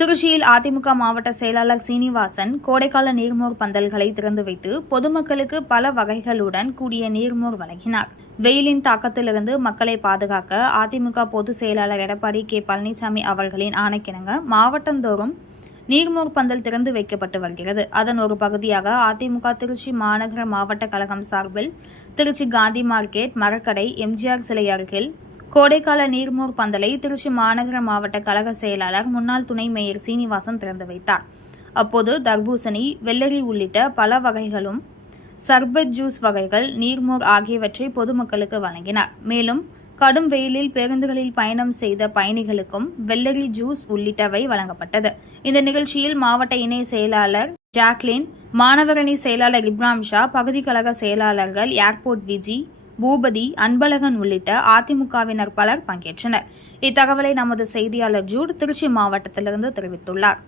திருச்சியில் அதிமுக மாவட்ட செயலாளர் சீனிவாசன் கோடைக்கால நீர்மோர் பந்தல்களை திறந்து வைத்து பொதுமக்களுக்கு பல வகைகளுடன் கூடிய நீர்மோர் வழங்கினார். வெயிலின் தாக்கத்திலிருந்து மக்களை பாதுகாக்க அதிமுக பொதுச் செயலாளர் எடப்பாடி கே. பழனிசாமி அவர்களின் ஆணைக்கிணங்க மாவட்டந்தோறும் நீர்மோர் பந்தல் திறந்து வைக்கப்பட்டு வருகிறது. அதன் ஒரு பகுதியாக அதிமுக திருச்சி மாநகர மாவட்ட கழகம் சார்பில் திருச்சி காந்தி மார்க்கெட் மரக்கடை எம்ஜிஆர் சிலை அருகில் கோடைக்கால நீர்மோர் பந்தலை திருச்சி மாநகர மாவட்ட கழக செயலாளர் முன்னாள் துணை மேயர் சீனிவாசன் திறந்து வைத்தார். அப்போது தர்பூசணி வெள்ளரி உள்ளிட்ட பல வகைகளும் சர்பத் ஜூஸ் வகைகள் நீர்மோர் ஆகியவற்றை பொதுமக்களுக்கு வழங்கினார். மேலும் கடும் வெயிலில் பேருந்துகளில் பயணம் செய்த பயணிகளுக்கும் வெள்ளரி ஜூஸ் உள்ளிட்டவை வழங்கப்பட்டது. இந்த நிகழ்ச்சியில் மாவட்ட இணை செயலாளர் ஜாக்லின் மாணவரணி செயலாளர் இப்ராம் ஷா பகுதி கழக செயலாளர்கள் ஏர்போர்ட் விஜி பூபதி அன்பழகன் உள்ளிட்ட அதிமுகவினர் பலர் பங்கேற்றனர். இத்தகவலை நமது செய்தியாளர் ஜூட் திருச்சி மாவட்டத்திலிருந்து தெரிவித்துள்ளார்.